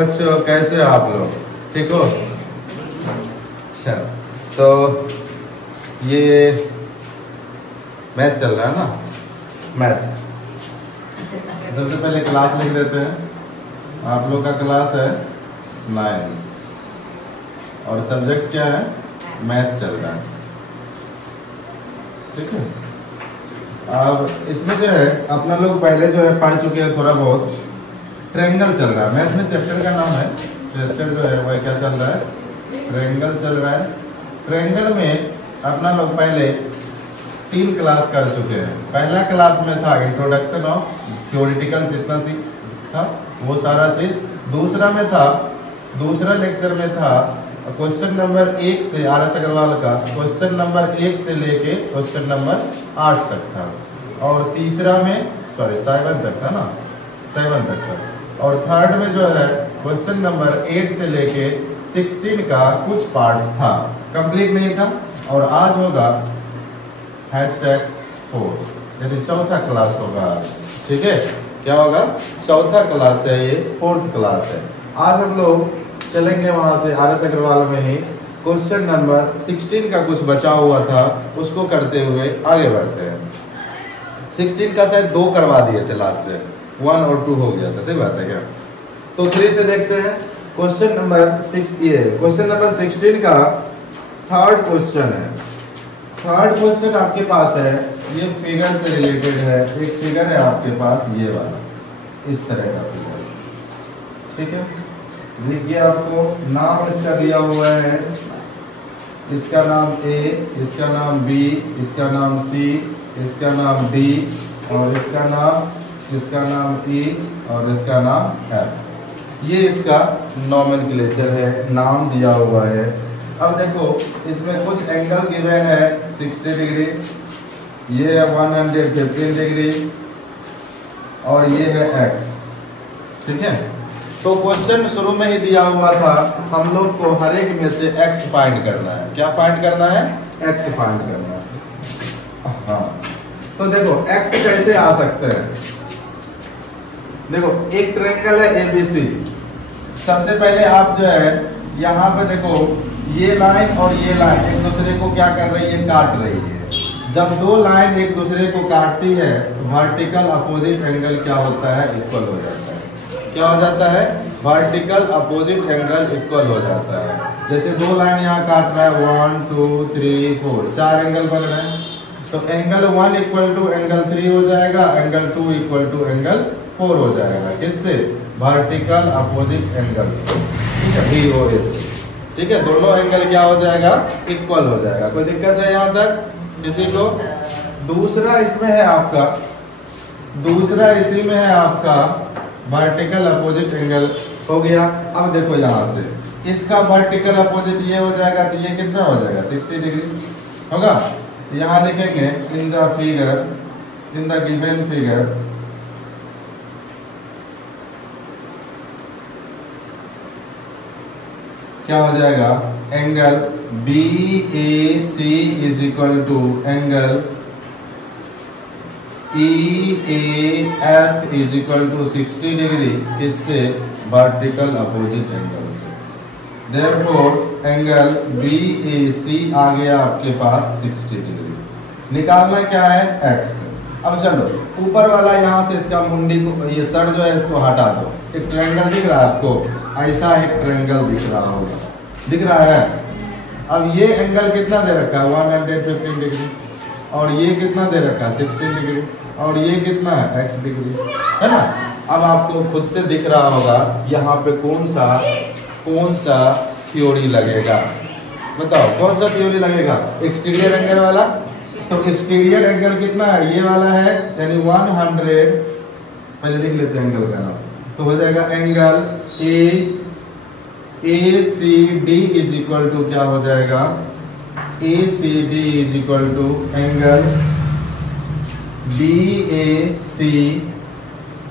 बच्चों, कैसे हो आप लोग? ठीक हो? अच्छा, तो ये मैथ चल रहा है ना, मैथ। सबसे पहले क्लास लिख देते हैं। आप लोग का क्लास है 9 और सब्जेक्ट क्या है? मैथ चल रहा है। ठीक है। अब इसमें जो है अपना लोग पहले जो है पढ़ चुके हैं थोड़ा बहुत। ट्रायंगल चल रहा है मैथ में, चैप्टर का नाम है चैप्टर जो है वह क्या चल रहा है? ट्रायंगल चल रहा है। ट्रायंगल में अपना लोग पहले 3 क्लास कर चुके हैं। पहला क्लास में था इंट्रोडक्शन ऑफ थ्योरेटिकल, इतना था वो सारा चीज। दूसरा में था, दूसरा लेक्चर में था क्वेश्चन नंबर 1 से, आर एस अग्रवाल का क्वेश्चन नंबर 1 से लेके क्वेश्चन नंबर 8 तक था। और तीसरा में 7 तक था ना, 7 तक था। और थर्ड में जो है क्वेश्चन नंबर 8 से लेके 16 का कुछ पार्ट्स था, कंप्लीट नहीं था। और आज होगा #4, यानी चौथा क्लास होगा आज। ठीक है, क्या होगा? चौथा क्लास है, ये 4th क्लास है। आज हम लोग चलेंगे वहां से आर एस अग्रवाल में ही क्वेश्चन नंबर 16 का कुछ बचा हुआ था, उसको करते हुए आगे बढ़ते हैं। 16 का शायद 2 करवा दिए थे लास्ट डे, 1 और 2 हो गया था, सही बात है क्या? तो 3 से देखते हैं क्वेश्चन नंबर 6। ये क्वेश्चन नंबर 16 का 3rd क्वेश्चन है। 3rd क्वेश्चन आपके पास है, ये फिगर से रिलेटेड है। एक फिगर है आपके पास ये वाला, इस तरह का फिगर। ठीक है, देखिए आपको नाम इसका दिया हुआ है, इसका नाम A, इसका नाम B, इसका नाम C, इसका नाम D और इसका नाम E और इसका नाम F। ये इसका नॉमेनक्लेचर है, नाम दिया हुआ है। अब देखो इसमें कुछ एंगल गिवन है 60 डिग्री, ये है 115 डिग्री और ये है X। ठीक है, तो क्वेश्चन शुरू में ही दिया हुआ था हम लोग को हर एक में से x फाइंड करना है। क्या फाइंड करना है? x फाइंड करना है। हाँ, तो देखो x कैसे आ सकते हैं। देखो एक ट्रायंगल है ABC। सबसे पहले आप जो है यहाँ पे देखो, ये लाइन और ये लाइन एक दूसरे को क्या कर रही है? काट रही है। जब 2 लाइन एक दूसरे को काटती है तो वर्टिकल अपोजिट एंगल क्या होता है? इक्वल हो जाता है। क्या हो जाता है? वर्टिकल अपोजिट एंगल इक्वल हो जाता है। जैसे 2 लाइन यहाँ काट रहा है, 1 2 3 4, 4 एंगल बन रहे हैं। तो एंगल 1 इक्वल टू एंगल 3 हो जाएगा, एंगल 2 इक्वल टू एंगल 4 हो जाएगा। किससे? वर्टिकल अपोजिट एंगल से। ठीक है, VOS। ठीक है, दोनों एंगल क्या हो जाएगा? इक्वल हो जाएगा। कोई दिक्कत है यहाँ तक किसी को? दूसरा इसमें है आपका, दूसरा इसी में है आपका वर्टिकल अपोजिट एंगल हो गया। अब देखो यहाँ से इसका वर्टिकल अपोजिट ये हो जाएगा, तो ये कितना हो जाएगा? 60 डिग्री होगा। यहाँ लिखेंगे in the figure, in the given figure क्या हो जाएगा? Angle BAC is equal to angle EAF is equal to 60 degree, इससे वर्टिकल अपोजिट एंगल से। देयरफॉर एंगल BAC आ गया आपके पास 60 डिग्री। निकालना क्या है? X। अब चलो ऊपर वाला यहाँ से इसका मुंडी को, ये सर जो है इसको हटा दो। एक ट्रायंगल दिख रहा है आपको, ऐसा एक ट्रायंगल दिख रहा होगा, दिख रहा है। अब ये एंगल कितना दे रखा है? 115 डिग्री। और ये कितना दे रखा है? 16 डिग्री। और ये कितना है? X डिग्री, है ना। अब आपको खुद से दिख रहा होगा यहाँ पे कौन सा थ्योरी लगेगा? बताओ कौन सा थ्योरी लगेगा? एक्सटीरियर एंगल वाला। तो एक्सटीरियर एंगल कितना है? ये वाला है, यानी 100। पहले लिख लेते हैं एंगल का नाम, तो हो जाएगा angle ACD is equal to क्या हो जाएगा? ACD is equal to angle BAC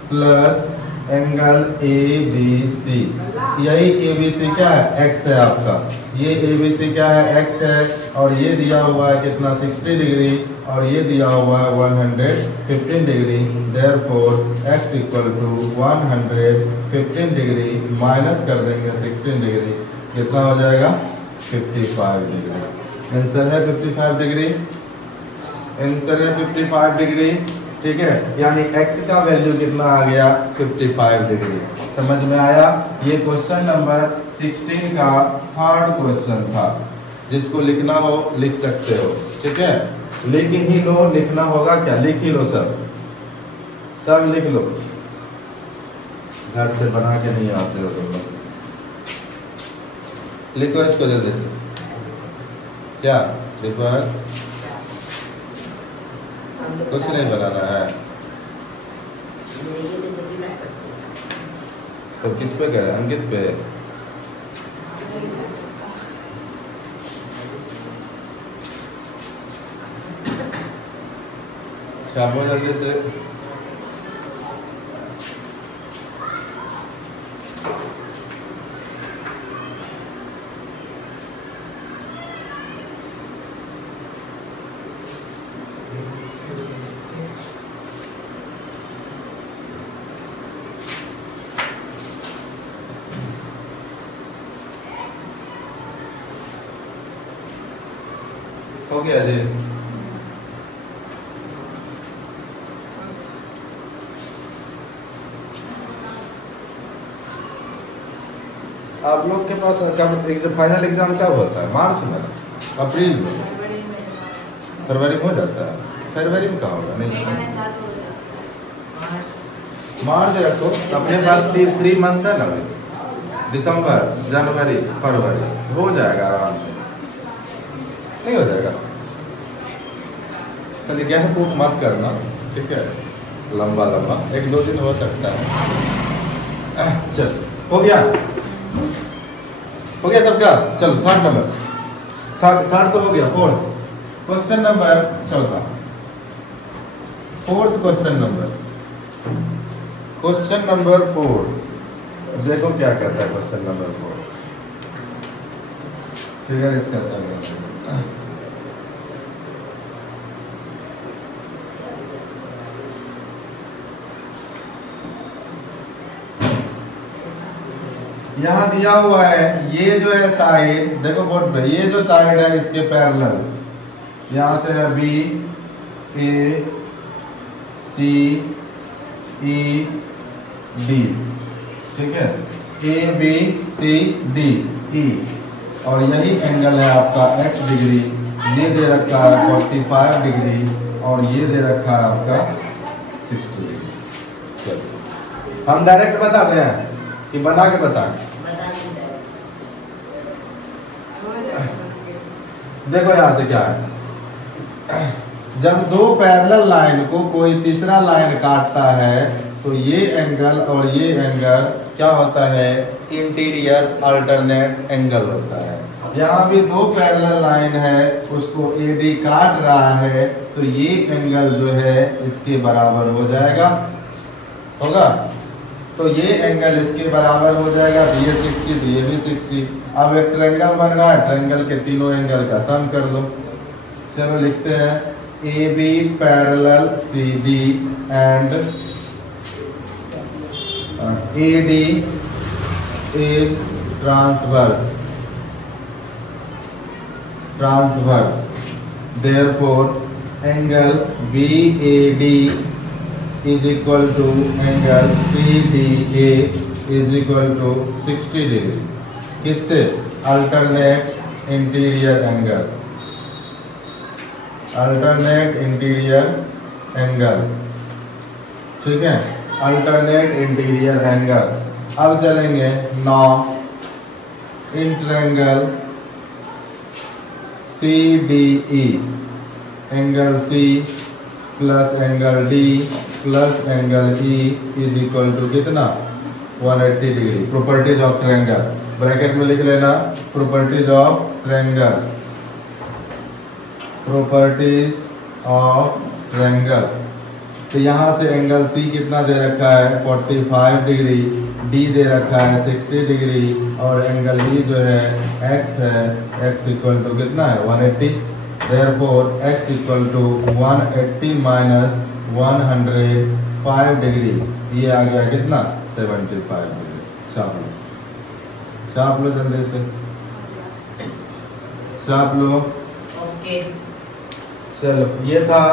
plus angle ABC, यही ABC क्या है, x है आपका, ये ABC क्या है, x है, और ये दिया हुआ है कितना 60 डिग्री, और ये दिया हुआ है 115 degree. Therefore x equal to 115 degree minus कर देंगे 16 डिग्री, कितना हो जाएगा 55 डिग्री। आंसर है 55 डिग्री, आंसर है 55 डिग्री। ठीक है, यानी x का वैल्यू कितना आ गया 55 डिग्री। समझ में आया? ये क्वेश्चन नंबर 16 का थर्ड क्वेश्चन था। जिसको लिखना हो लिख सकते हो, ठीक है, लिख ही लो, लिखना होगा क्या, लिख ही लो, सब लिख लो, घर से बना के नहीं आते हो तुम लोग। लिखो इसको जल्दी से, क्या लिखो है, कुछ नहीं बनाना है। तो किस पे गए, अंकित पे? शामो जल्दी से। हो गया जी। आप लोग के पास कब फाइनल एग्जाम कब होता है, मार्च में, अप्रैल में, फरवरी में हो जाता है? फरवरी में कहाँ होगा, नहीं मार्च रखो, अपने पास 3 मंथ है ना, दिसंबर, जनवरी, फरवरी, हो जाएगा आराम से, नहीं हो जाएगा, खाली गैप मत करना, ठीक है, लंबा लंबा 1-2 दिन हो सकता है। चल हो गया, हो गया सबका। चल थर्ड नंबर, थर्ड तो हो गया, फोर्थ क्वेश्चन नंबर, चौथा fourth question number, question number 4। देखो क्या कहता है क्वेश्चन नंबर 4, फिगर इसका है। यहाँ दिया हुआ है, ये जो है साइड, देखो बोर्ड पे, ये जो साइड है इसके पैरेलल, यहाँ से है B, A, C, E, D, ठीक है, A, B, C, D, E, और यही एंगल है आपका x डिग्री, ये दे रखा है 45 डिग्री, और ये दे रखा है आपका 60 डिग्री। चलो हम डायरेक्ट बताते हैं कि बना के बताएं? देखो यहां से क्या है, जब 2 पैरेलल लाइन को कोई तीसरा लाइन काटता है तो ये एंगल और ये एंगल क्या होता है, इंटीरियर अल्टरनेट एंगल होता है। यहाँ भी 2 पैरेलल लाइन है, उसको AD काट रहा है, तो ये एंगल जो है इसके बराबर हो जाएगा, होगा, तो ये एंगल इसके बराबर हो जाएगा, ये 60 तो ये भी 60। अब एक ट्रायंगल बन रहा है, ट्रायंगल के तीनों एंगल का सम कर दो। चलो लिखते हैं AB parallel CD and AD is transverse, therefore angle BAD is equal to angle CDA is equal to 60 degree, किससे, alternate interior angle, alternate interior angle, ठीक है, अल्टरनेट इंटीरियर एंगल। अब चलेंगे now in triangle CDE, angle C plus angle D plus angle E is equal to कितना, 180 degree. Properties of triangle, bracket में लिख लेना, properties of triangle, properties of triangle, तो यहाँ से एंगल सी कितना दे रखा है 45 डिग्री, डी दे रखा है 60 डिग्री और एंगल बी जो है एक्स है, एक्स इक्वल टू कितना है 180। Therefore x equal to 180 minus 105 degree, ये आ गया कितना 75 डिग्री। छाप लो जल्दी से, छाप लो। ओके चलो ये था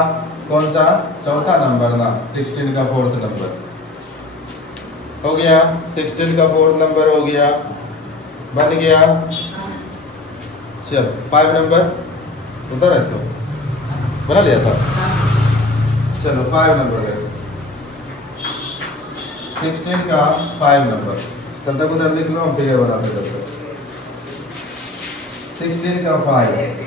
कौन सा चौथा नंबर ना, 16 का फोर्थ नंबर हो गया, 16 का फोर्थ नंबर हो गया, बन गया। चल 5 नंबर उधर है, इसको बना लिया था। चलो 5 नंबर है, 16 का 5 नंबर, तब तक उधर लिख लो, हम फिर बनाते जाते। 16 का 5,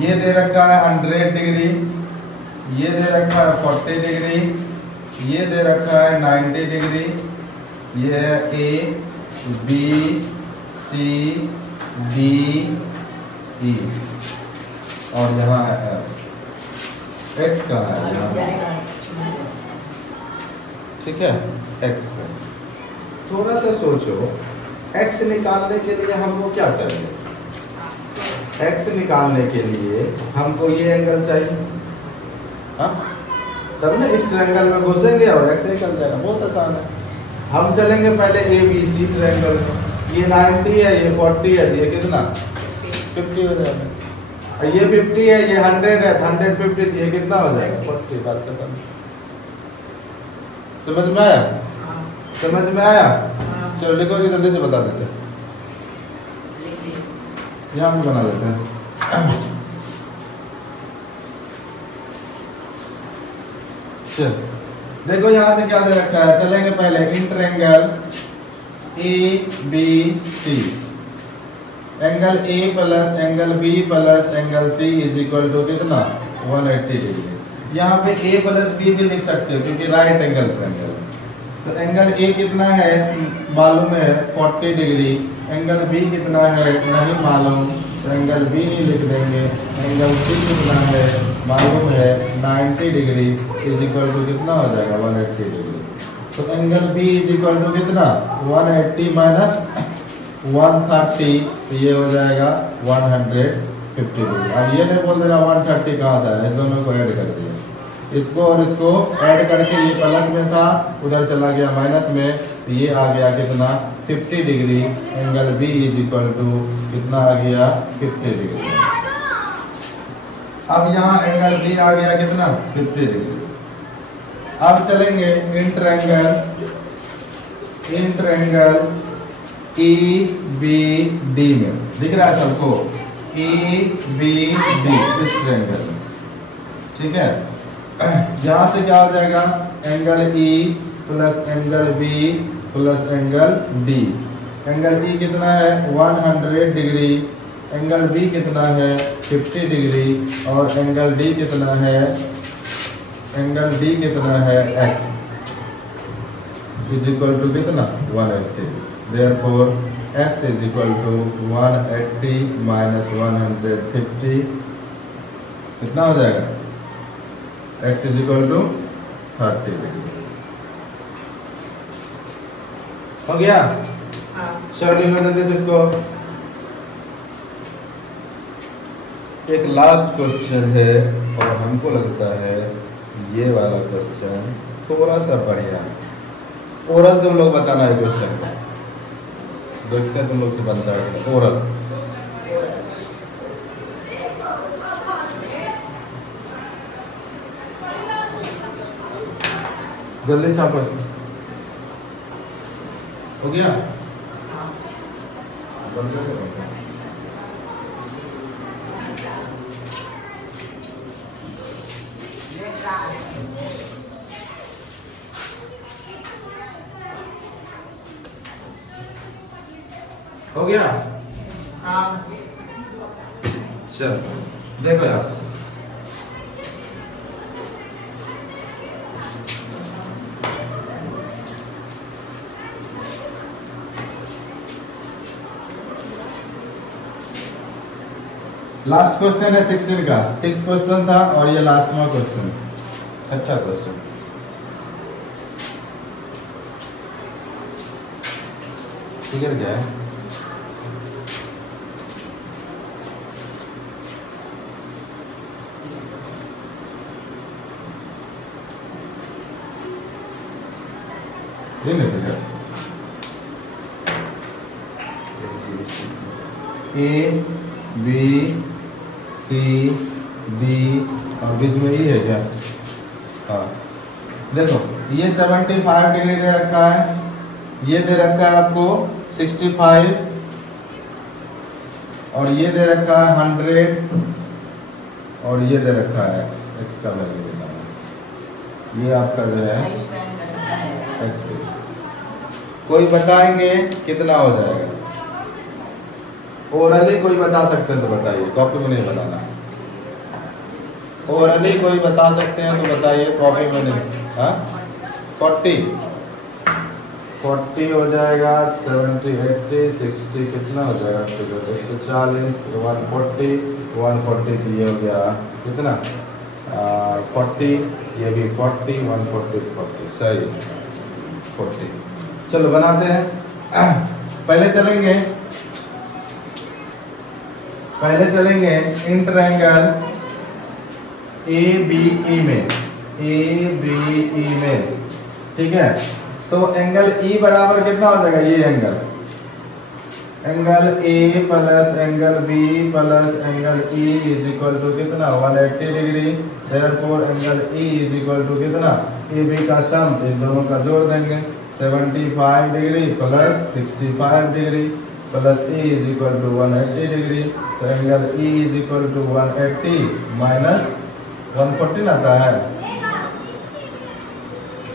ये दे रखा है 100 डिग्री, ये दे रखा है 40 डिग्री, ये दे रखा है 90 डिग्री, ये है ए बी सी डी ई और यहाँ है एफ। एक्स कहाँ है यहाँ? ठीक है, एक्स है। थोड़ा सा सोचो, एक्स निकालने के लिए हमको क्या चाहिए? एक्स निकालने के लिए हमको ये एंगल चाहिए, हाँ? तब ना इस ट्रायंगल में घुसेंगे और एक्स निकल जाएगा, बहुत आसान है। हम चलेंगे पहले ए बी सी ट्रायंगल में, ये 90 है, ये 40 है, ये कितना 50 हो जाएगा, ये 50 है, ये 100 है, 150, ये कितना हो जाएगा 40। बात खत्म। समझ में आया? समझ में आया? चलो लिखो, जल्दी से बता देते हैं, यहाँ पे बना देते हैं। चल देखो यहाँ से क्या दे रखा है, चलेंगे पहले in triangle A B C, angle A plus angle B plus angle C is equal to कितना 180 डिग्री। यहाँ पे ए प्लस बी भी लिख सकते हो क्योंकि राइट एंगल ट्रायंगल। तो एंगल ए कितना है मालूम है 40 डिग्री, एंगल बी कितना है नहीं मालूम, तो एंगल बी ही लिख देंगे। एंगल सी कितना है मालूम है 90 डिग्री इज इक्वल टू कितना हो जाएगा 180 डिग्री। तो angle B is equal to कितना 180 माइनस 130, तो ये हो जाएगा 150 डिग्री। अब ये नहीं बोल देना 130 कहाँ से आया, इस दोनों को ऐड कर दिया, इसको और इसको ऐड करके ये प्लस में था उधर चला गया माइनस में, तो ये आ गया कितना 50 degree. Angle B is equal to कितना आ गया 50 डिग्री। अब यहाँ एंगल बी आ गया कितना 50 डिग्री। अब चलेंगे in triangle E B D में, दिख रहा है सबको ई बी डी, इस ट्रायंगल में, ठीक है। यहाँ से क्या हो जाएगा angle E plus angle B plus angle D. Angle E कितना है 100 डिग्री, एंगल बी कितना है 50 डिग्री और एंगल डी कितना है, एंगल डी कितना है एक्स इज इक्वल टू कितना 180। Therefore x is equal to 180 minus 150 कितना हो जाएगा, x is equal to 30 degree. हो गया? चलो लिखो जल्दी से इसको। एक लास्ट क्वेश्चन है और हमको लगता है ये वाला क्वेश्चन थोड़ा सा बढ़िया। ओरल तुम लोग बताना है क्वेश्चन को, देखते हैं तुम लोग से बनता है ओरल। जल्दी छापो, हो गया? हो गया? हाँ। चल देखो यार, लास्ट क्वेश्चन है 16 का, 6 क्वेश्चन था और ये लास्टवा क्वेश्चन, छठा क्वेश्चन। क्लियर क्या है? ये नहीं बेटा, ए बी सी डी और बीच में ई है क्या? हाँ देखो, ये 75 डिग्री दे रखा है, ये दे रखा है आपको 65 और ये दे रखा है 100 और ये दे रखा है x का वैल्यू देना है। ये आपका जो है x पे कोई बताएंगे कितना हो जाएगा? ओरली कोई बता सकते हैं तो बताइए, कॉपी में नहीं बताना। ओरली कोई बता सकते हैं तो बताइए, कॉपी में नहीं। हाँ 40 हो जाएगा, 70 80 60 कितना हो जाएगा? 140 140 तो ये हो गया कितना? 40, ये भी 40 140 40 सही 40। चलो बनाते हैं। पहले चलेंगे इन ट्रायंगल ABE में, ठीक है? तो एंगल E बराबर कितना हो जाएगा? ये angle A plus angle B plus angle E is equal to कितना? 180 degree. Therefore angle E is equal to कितना? AB का सम, इस दोनों का जोड़ देंगे, 75 degree plus 65 degree plus E is equal to 180 degree. तो angle E is equal to 180 minus 114 आता है,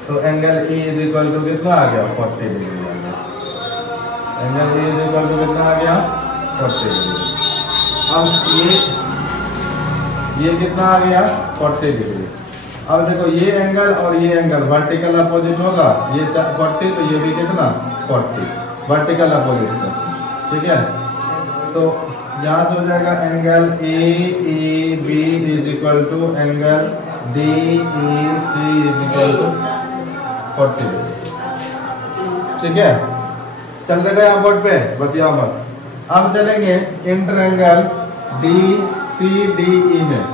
तो angle E is equal to कितना आ गया? 40 डिग्री आ गया। Angle E is equal to कितना आ गया? 40 डिग्री। अब ये कितना आ गया? 40 डिग्री। अब देखो ये एंगल और ये एंगल वर्टिकल अपोजिट होगा, ये 40 तो ये भी कितना? 40 वर्टिकल अपोजिट से, ठीक है? तो यहाँ से हो जाएगा angle AEB is equal to angle DEC is equal to 40, ठीक है? चल देगा यहाँ बोर्ड पे, बतिया मत। अब चलेंगे इंटरएंगल DCDE में,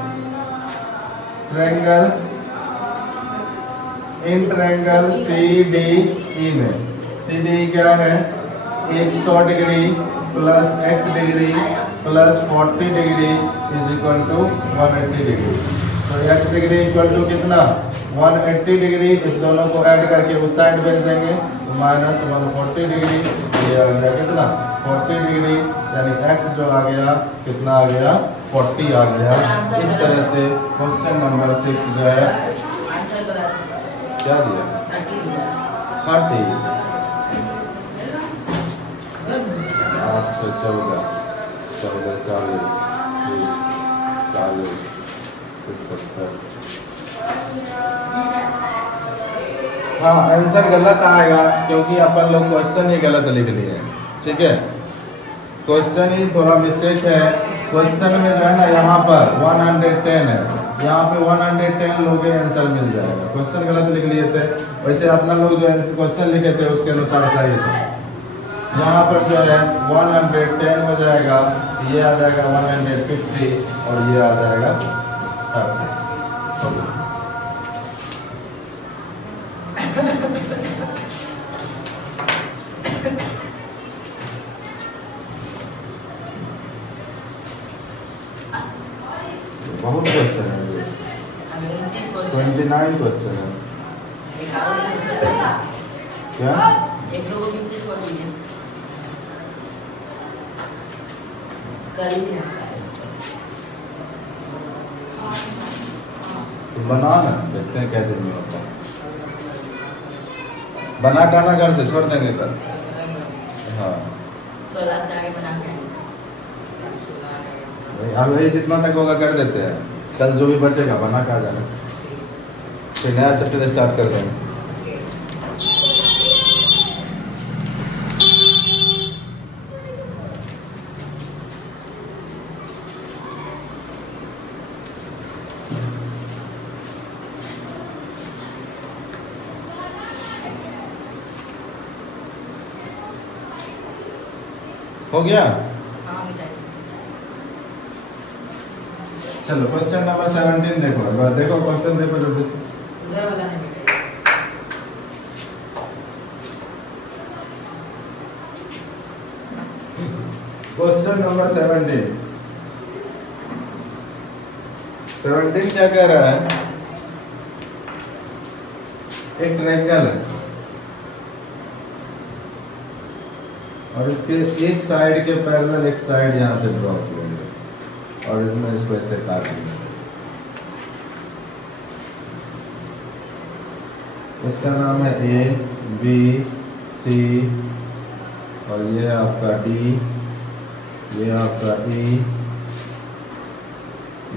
इंटरएंगल CDE में। CDE क्या है? 100 degree plus x degree plus 40 degree is equal to 180 degree. तो x डिग्री इक्वल टू कितना? 180 डिग्री। इस दोनों को ऐड करके उस साइड भेज देंगे, तो माइनस 140 डिग्री। ये आ गया कितना? 40 डिग्री, यानी x जो आ गया कितना आ गया? 40 आ गया। इस तरह से क्वेश्चन नंबर 6 जो है क्या दिया? 30 8 से 14 40 40 70। हाँ आंसर गलत आएगा क्योंकि अपन लोग क्वेश्चन ही गलत लिख लिए, ठीक है? क्वेश्चन ही थोड़ा मिस्टेक है। क्वेश्चन में जो है ना, यहाँ पर 110 है, यहाँ पे 110 लोगे आंसर मिल जाएगा। क्वेश्चन गलत लिख लिए थे, वैसे अपना लोग जो क्वेश्चन लिखे थे उसके अनुसार सही थे। यहाँ पर जो है 110 हो जाएगा, ये आ जाएगा 150 और ये आ जाएगा 30। बहुत क्वेश्चन है, 29 क्वेश्चन है। क्या? एक दो मिस्टेक कर दी कल ही तो बना ना, देखते हैं क्या दिन में होता है। बना करना घर से छोड़ देंगे कल। हाँ 16 से आगे बना के अब यही जितना तक होगा कर देते हैं, कल जो भी बचेगा बना के आ जाना, फिर नया चैप्टर स्टार्ट कर देंगे। हो गया। हाँ मिटाई। चलो क्वेश्चन नंबर 17 देखो, एक बार देखो क्वेश्चन देखो जल्दी से। उधर वाला ने मिटाई। क्वेश्चन नंबर 17 क्या कह रहा है? एक ट्रायंगल है और इसके एक साइड के पैरेलल एक साइड यहां से ड्रॉ किया और इसमें इसको ऐसे काट दिया। इसका नाम है ए बी सी और ये आपका डी, ये आपका ई,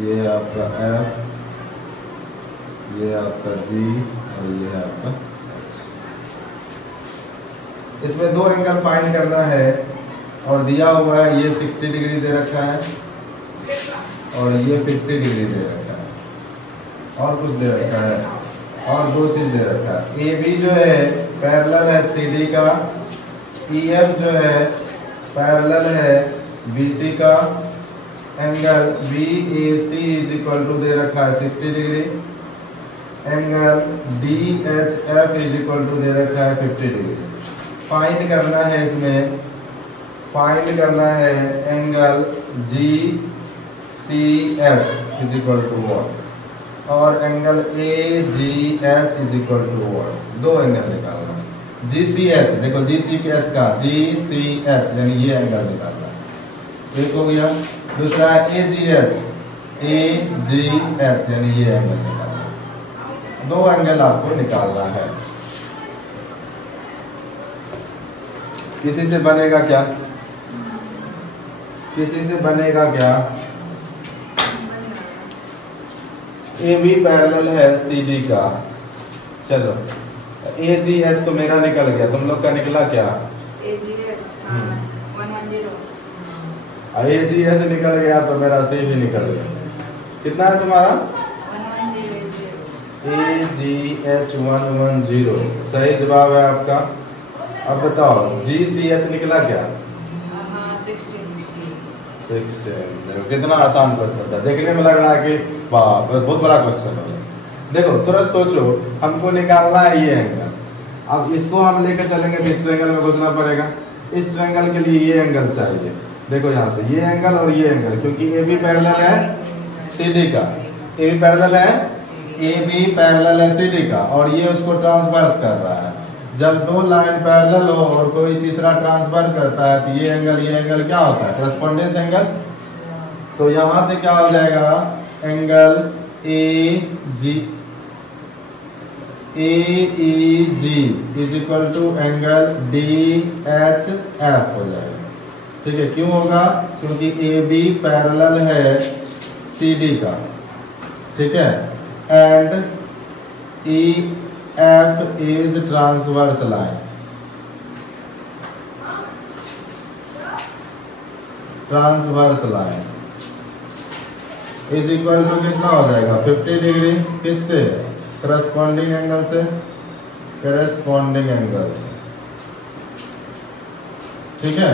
ये आपका एफ, ये आपका जी और ये है आपका एच। इसमें दो एंगल फाइंड करना है और दिया हुआ है ये 60 डिग्री दे रखा है और ये 50 डिग्री दे रखा है और कुछ दे रखा है और दो चीज दे रखा है। ए बी जो है पैरेलल है सी डी का, ई एफ जो है पैरेलल है बी सी का, angle B A C is equal to दे रखा है 60 डिग्री, angle D H F is equal to दे रखा है 50 डिग्री। फाइंड करना है इसमें, फाइंड करना है angle G C H is equal to what और angle A G H is equal to what. दो एंगल निकालना है। जी सी एच देखो, जी सी एच का जी सी एच यानी ये एंगल निकालना है, एक हो गया। दूसरा है ए जी एच यानी ये एंगल निकालना है। दो एंगल आपको निकालना है। किसी से बनेगा क्या? किसी से बनेगा क्या? ए बी पैरेलल है सी डी का। चलो ए जी एच तो मेरा निकल गया, तुम लोग का निकला क्या? ए जी एच 110। ए जी एच निकल गया तो मेरा सी भी निकल गया। कितना है तुम्हारा? 110 ए जी एच 110 सही जवाब है आपका। अब बताओ जी सी एच निकला क्या? 16। कितना आसान क्वेश्चन था, देखने में लग रहा है कि वाह बहुत बड़ा क्वेश्चन है। देखो तुरंत सोचो, हमको निकालना है ये एंगल। अब इसको हम लेकर चलेंगे तो इस ट्रायंगल में घुसना पड़ेगा। इस ट्रायंगल के लिए ये एंगल चाहिए। देखो यहाँ से ये एंगल और ये एंगल, क्योंकि ए बी पैरेलल है सी डी का, ए बी पैरेलल है सी डी का और ये उसको ट्रांसवर्स कर रहा है। जब दो लाइन पैरेलल हो और कोई तीसरा ट्रांसफर करता है तो ये एंगल क्या होता है? Correspondence angle. तो यहां से क्या हो जाएगा? Angle A E G is equal to angle D H F हो जाएगा। ठीक है, क्यों होगा? क्योंकि ए बी पैरेलल है सी डी का, ठीक है, and E F is transverse line. Transverse line is equal to कितना हो जाएगा? 50 डिग्री। किससे? करस्पॉन्डिंग एंगल से, करस्पॉन्डिंग एंगल से। ठीक है,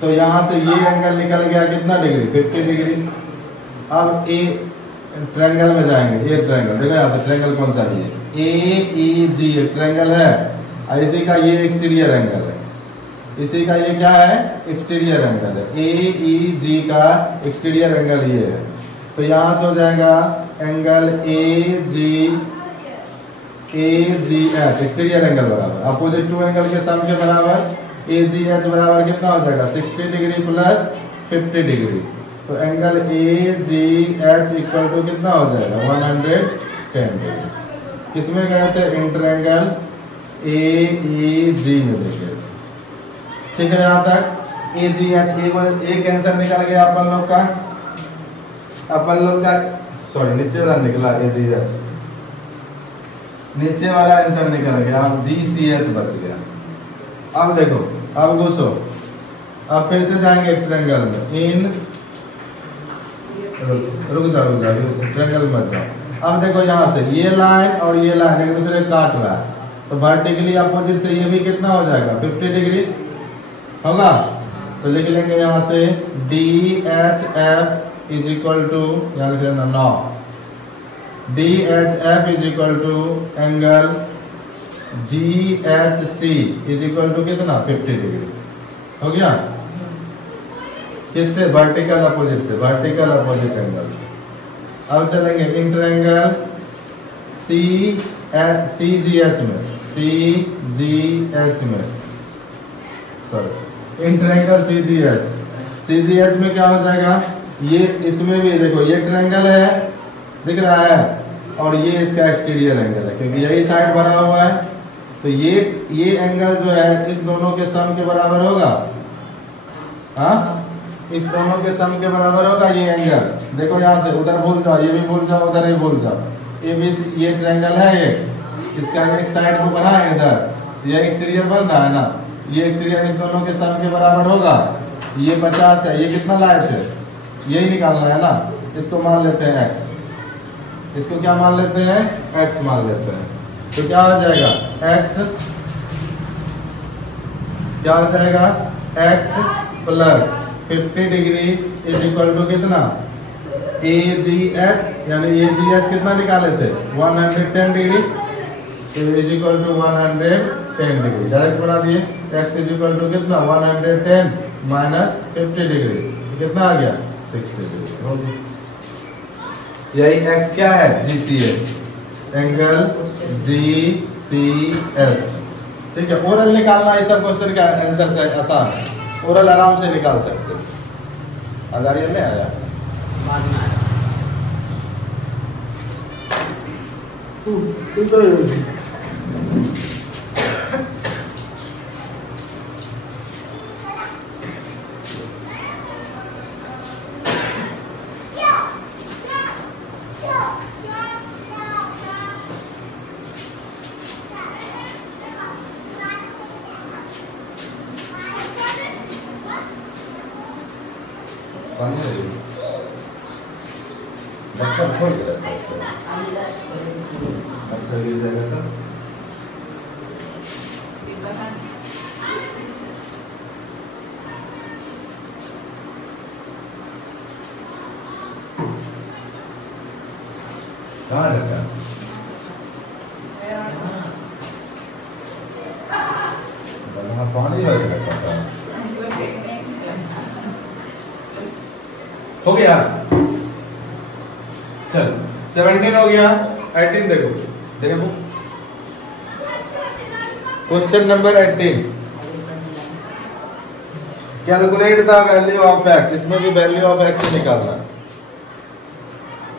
तो यहां से ये एंगल निकल गया कितना डिग्री? 50 डिग्री। अब ए ट्रायंगल में जाएंगे। ये ट्रायंगल देखो, यहाँ से ट्रायंगल कौन सा है? ए ई जी एक ट्रायंगल है और इसी का ये एक्सटीरियर एंगल है। इसी का ये क्या है? एक्सटीरियर एंगल है। ए ई जी का एक्सटीरियर एंगल ये है। तो यहां से हो जाएगा angle A G H exterior angle बराबर अपोजिट टू एंगल के सम के बराबर ए जी एच बराबर कितना हो जाएगा? 60 डिग्री प्लस 50 डिग्री। तो angle A G H equal to कितना हो जाएगा? 110 डिग्री। किसमें गए थे? इंटरएंगल ए ई जी में देखे थे। ठीक है, यहाँ तक ए जी एच एक आंसर निकल गया अपन लोग का सॉरी नीचे वाला निकला ए जी एच, नीचे वाला आंसर निकल गया। अब जी सी एच बच गया। अब देखो, अब घुसो, अब फिर से जाएंगे ट्रायंगल में। इन रुक जाओ ट्रायंगल में जाओ। अब देखो यहाँ से ये लाइन और ये लाइन एक दूसरे काट रहा है, तो वर्टिकली अपोजिट से ये भी कितना हो जाएगा? 50 डिग्री होगा। तो लिख लेंगे यहाँ से DHF इज इक्वल टू, यहाँ लिख लेना 9, DHF is equal to angle GHC is equal to कितना 50 डिग्री। हो गया? किससे? वर्टिकल अपोजिट से, वर्टिकल अपोजिट एंगल से। अब चलेंगे इंटरएंगल CGH में, सॉरी इंटरएंगल CGH में क्या हो जाएगा? ये इसमें भी देखो ये ट्रायंगल है, दिख रहा है, और ये इसका एक्सटीरियर एंगल है, क्योंकि यही साइड बना हुआ है। तो ये एंगल जो है इस दोनों के सम के बराबर होगा। हाँ, इस दोनों के सम के बराबर होगा ये एंगल। देखो यहाँ से उधर भूल जाओ, ये भी भूल जाओ, उधर ही भूल जाओ। ये ट्रायंगल है, इसका एक साइड को बना है इधर, ये एक्सटीरियर बन रहा है ना, ये एक्सटीरियर इस दोनों के सम के बराबर होगा। ये 50 है, ये कितना लाए थे? यही निकालना है ना। इसको मान लेते हैं x, इसको क्या मान लेते हैं? x मान लेते हैं। तो क्या हो जाएगा? x क्या हो जाएगा? x plus 50 degree is equal to कितना? AGH, यानी AGH कितना निकाले थे? 110 degree is equal to 110 degree. Direct बना दिए। x इज इक्वल टू कितना? 110 माइनस 50 डिग्री, कितना आ गया? 60 डिग्री। यही x क्या है? GCS, angle GCS। ठीक है, ओरल निकालना इस सब क्वेश्चन का आंसर से आसान है, ओरल आराम से निकाल सकते हो। आजारी नहीं आया? ढक्कन खोल के रखा है। अच्छा ये जगह था। कहाँ रखा? वहाँ पानी वाले रखा था। हो गया? चल 17 हो गया। 18 देखो, देखो question number 18, calculate the value of x। इसमें भी वैल्यू ऑफ x से निकालना।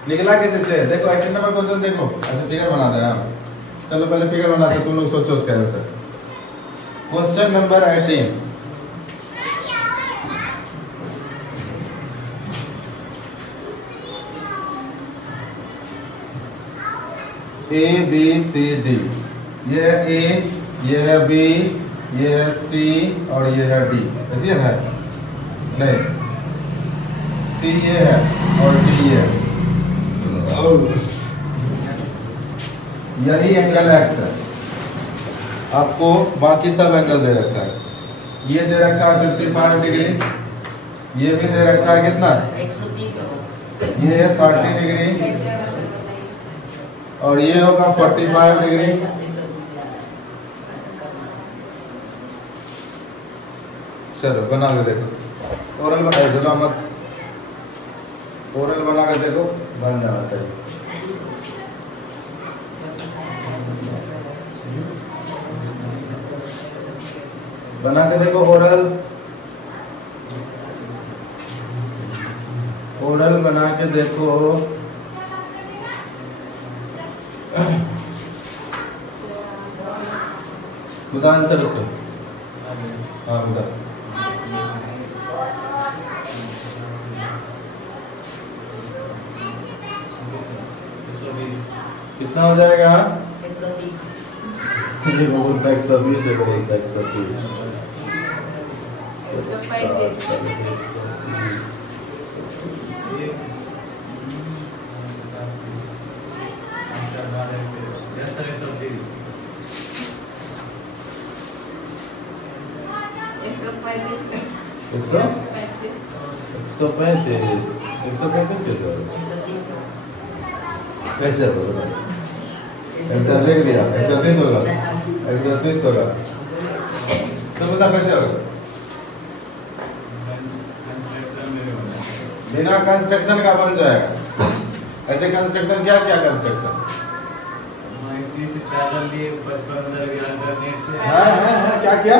निकला किसी से? देखो 18 नंबर क्वेश्चन देखो। अच्छा फिगर बना दे हम। चलो पहले फिगर बनाते, तुम लोग सोचो उसका answer. Question number 18, A B C D, ये है A, ये है B, ये है C और ये है D। ऐसी है? नहीं, C ये है और D ये है। यही एंगल x है। आपको बाकी सब एंगल दे रखा है। ये दे रखा है 55 डिग्री, ये भी दे रखा है कितना? 130। ये है 40 डिग्री और ये होगा 45 डिग्री। चलो बना के देखो, ओरल बना के मत, ओरल बना के देखो, बन जाना चाहिए। बना के देखो ओरल, ओरल बना के देखो। बता आंसर उसको। हाँ बता। कितना हो जाएगा? 120। ये बोलता 120 है, बड़े 130। 135 135 कैसे होगा? कैसे होगा? 130 होगा, 130 होगा, तो बता कैसे होगा? बिना कंस्ट्रक्शन का बन जाएगा। ऐसे कंस्ट्रक्शन क्या क्या कंस्ट्रक्शन? हाँ, क्या किया?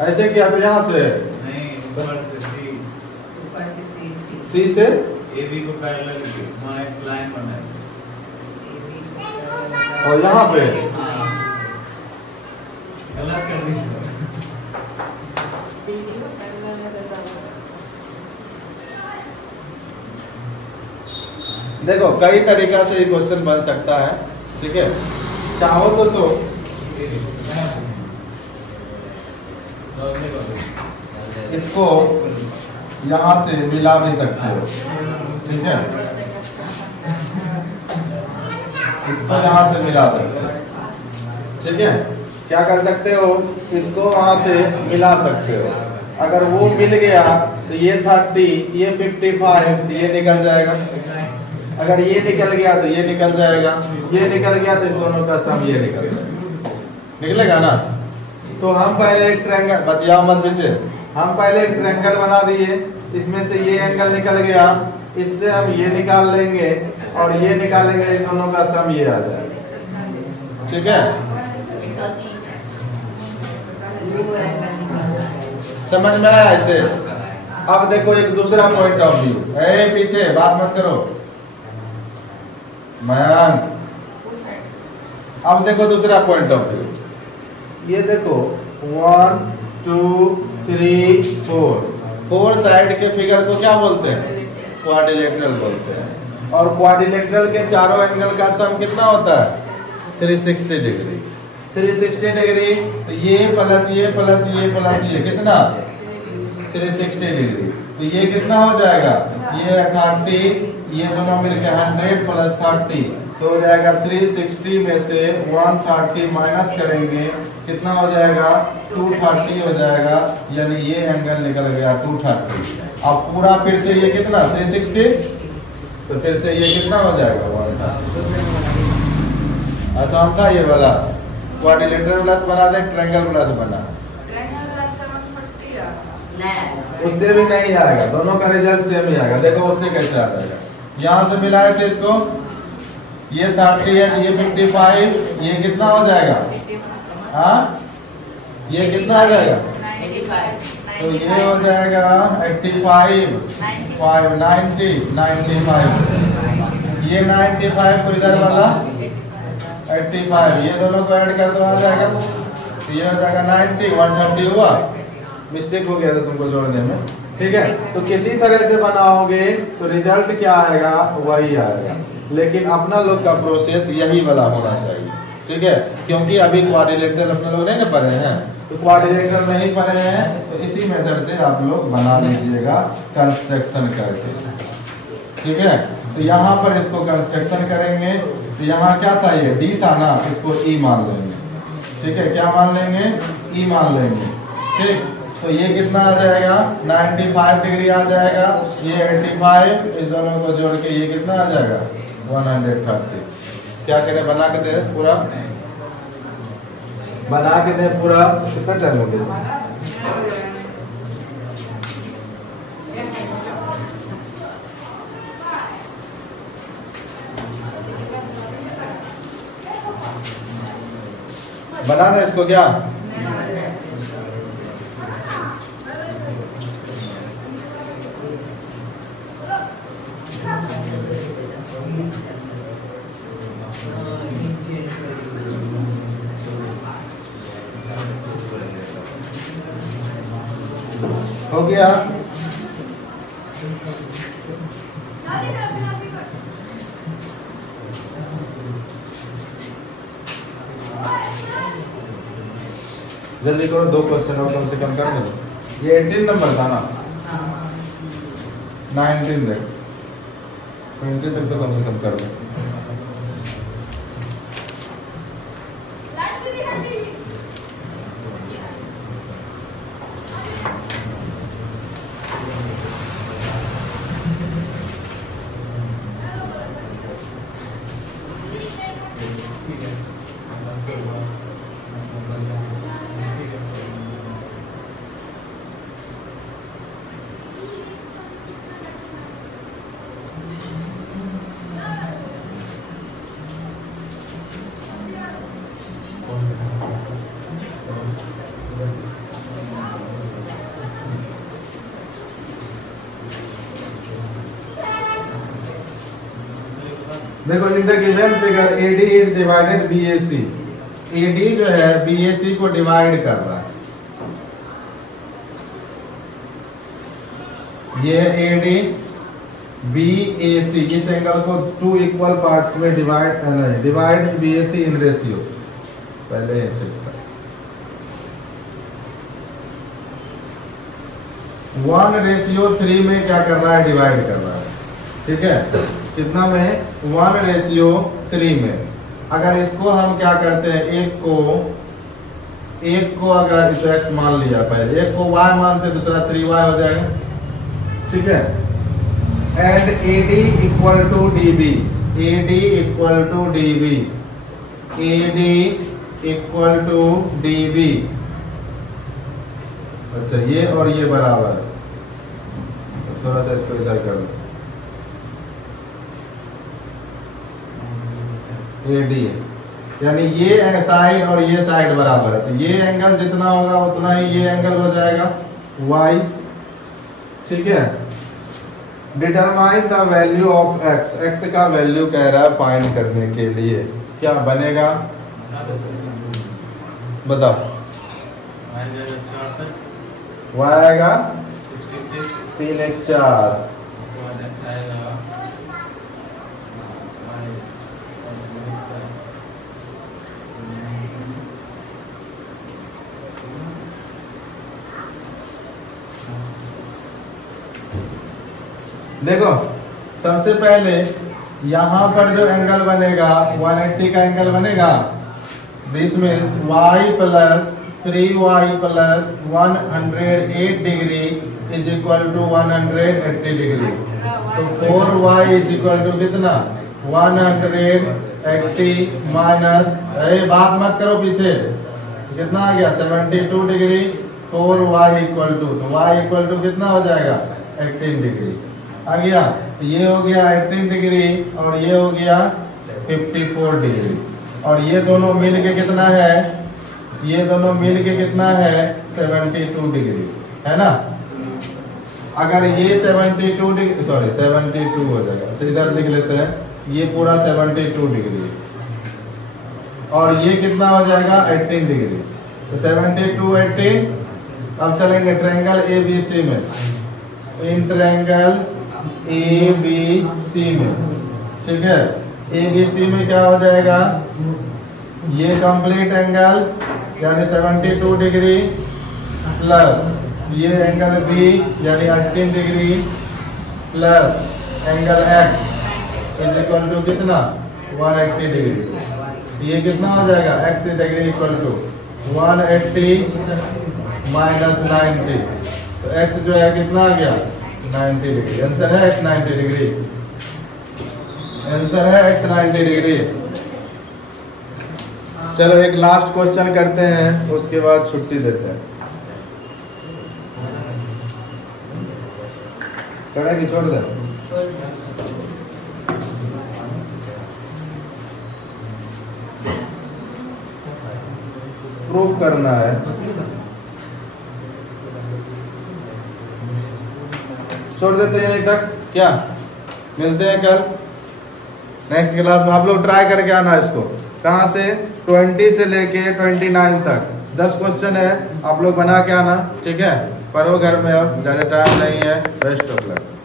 ऐसे किया तो यहाँ से सी से AB को पैरेलल वहाँ एक लाइन बना है और यहाँ पे गलत कर दी सर। देखो कई तरीका से ये क्वेश्चन बन सकता है, ठीक है। चाहो तो इसको यहाँ से मिला भी सकते हो, ठीक है। इसको यहाँ से मिला सकते हो, ठीक है। क्या कर सकते हो? इसको वहां से मिला सकते हो। अगर वो मिल गया तो ये 30, ये 55, ये निकल जाएगा। अगर ये निकल गया तो ये निकल जाएगा, ये निकल गया तो इस दोनों का सम ये निकल जाएगा, निकलेगा ना। तो हम पहले एक ट्रायंगल, बतियाओ मत पीछे, हम पहले एक ट्रायंगल बना दिए, इसमें से ये एंगल निकल गया, इससे हम ये निकाल लेंगे और ये निकालेंगे, इस दोनों का सम ये आ जाएगा, ठीक है। समझ में आया ऐसे? अब देखो एक दूसरा पॉइंट ऑफ व्यू, पीछे बात मत करो मैन। अब देखो दूसरा पॉइंट ऑफ व्यू, ये देखो 1 2 3 4 साइड के फिगर को क्या बोलते हैं? क्वाड्रिलेटरल बोलते हैं। और क्वाड्रिलेटरल के चारों एंगल का सम कितना होता है? 360 डिग्री। 360 डिग्री तो ये प्लस ये प्लस ये प्लस ये कितना? 360 डिग्री। तो ये कितना हो जाएगा? ये 30, ये दोनों मिलकर 100 प्लस 30 तो हो जाएगा 360 में से 130 माइनस करेंगे, कितना हो जाएगा? 230 हो जाएगा, यानी ये एंगल निकल गया 230। अब पूरा फिर से ये कितना? 360, तो फिर से ये कितना हो जाएगा? 130। आसान था ये वाला। क्वाड्रिलेटरल प्लस बना दे, ट्रायंगल प्लस बना, उससे भी नहीं आएगा, दोनों का रिजल्ट सेम ही आएगा। देखो उससे कैसे आ जाएगा? यहाँ से मिलाए थे इसको, ये 30 है, ये 55, ये कितना हो जाएगा? हाँ, ये कितना आ जाएगा? 85। तो ये हो जाएगा 85, 90, 95। ये 95 को इधर वाला 85, ये दोनों को ऐड कर दो, आ जाएगा। तो ये हो जाएगा 90, 130 हुआ। मिस्टेक हो गया था तुमको जोड़ने में, ठीक है। तो किसी तरह से बनाओगे तो रिजल्ट क्या आएगा? वही आएगा। लेकिन अपना लोग का प्रोसेस यही वाला होना चाहिए, ठीक है। क्योंकि अभी क्वाड्रिलेटरल अपने लोग नहीं ना पढ़े हैं, तो क्वाड्रिलेटरल नहीं पढ़े हैं, तो इसी मेथड से आप लोग बना लीजिएगा कंस्ट्रक्शन करके, ठीक है। तो यहाँ पर इसको कंस्ट्रक्शन करेंगे, तो यहाँ क्या था? ये डी था ना, इसको ई मान लेंगे, ठीक है। क्या मान लेंगे? ई मान लेंगे, ठीक। तो ये कितना आ जाएगा? 95 डिग्री आ जाएगा, ये 85, इस दोनों को जोड़ के ये कितना आ जाएगा? 130। क्या करें? बना के दे पूरा, बना के दे पूरा। कितना टाइम हो गया? बना दे इसको क्या? हो गया? जल्दी करो, 2 क्वेश्चन और कम से कम कर दो। ये 18 नंबर था ना, 19 देख, 20 तक तो कम से कम कर दो। देखो इन the given figure AD is divided BAC। AD जो है BAC को डिवाइड कर रहा है। ये है AD BAC, इस एंगल को 2 इक्वल पार्ट्स में डिवाइड BAC इन रेशियो। पहले चेक कर 1:3 में क्या कर रहा है, डिवाइड कर रहा है। ठीक है, कितना में 1:3 में। अगर इसको हम क्या करते हैं, एक को अगर इसे x मान लिया, पहले एक को y मानते, दूसरा 3y हो जाएगा। ठीक है, and AD equal to DB, AD equal to DB, AD equal to DB। अच्छा, ये और ये बराबर है, थोड़ा सा इसको इधर कर लो। AD है, यानी ये साइड और ये साइड बराबर है, तो ये एंगल जितना होगा उतना ही ये एंगल हो जाएगा y। ठीक है, determine the value of x, x का वैल्यू कह रहा है फाइंड करने के लिए। क्या बनेगा बताओ। y आएगा 3 1 4, देखो सबसे पहले यहाँ पर जो एंगल बनेगा 180 का एंगल बनेगा। This means y plus 3y plus 108 degree is equal to 180 degree. तो 4y इज इक्वल टू कितना, 180 माइनस, बात मत करो पीछे, कितना आ गया 72 डिग्री। 4y इक्वल टू, तो y इक्वल टू कितना हो जाएगा 18 डिग्री आ गया। ये हो गया 18 डिग्री और ये हो गया 54 डिग्री, और ये दोनों मिल के कितना है, ये दोनों मिल के कितना है 72 डिग्री, है ना। अगर ये 72 डिग्री, सॉरी 72 हो जाएगा, तो इधर लिख लेते हैं, ये पूरा 72 डिग्री और ये कितना हो जाएगा 18 डिग्री। तो 72 18। अब चलेंगे ट्रायंगल ABC में, इन ट्रायंगल ABC में। ठीक है, ABC में क्या हो जाएगा, ये कंप्लीट एंगल यानी 72 डिग्री प्लस ये एंगल B यानी 18 degree plus angle X is equal to कितना 180 डिग्री। ये कितना हो जाएगा X degree equal to 180 minus 90, तो X जो है कितना आ गया 90 डिग्री। आंसर है X 90 डिग्री, आंसर है X 90 डिग्री। चलो एक लास्ट क्वेश्चन करते हैं, उसके बाद छुट्टी देते हैं। करेंगे, छोड़ दे। प्रूफ करना है, छोड़ देते हैं यहीं तक। क्या मिलते हैं कल नेक्स्ट क्लास में। आप लोग ट्राई करके आना इसको, कहाँ से 20 से लेके 29 तक 10 क्वेश्चन है, आप लोग बना के आना। ठीक है, पढ़ो घर में, अब ज्यादा टाइम नहीं है। Best of luck.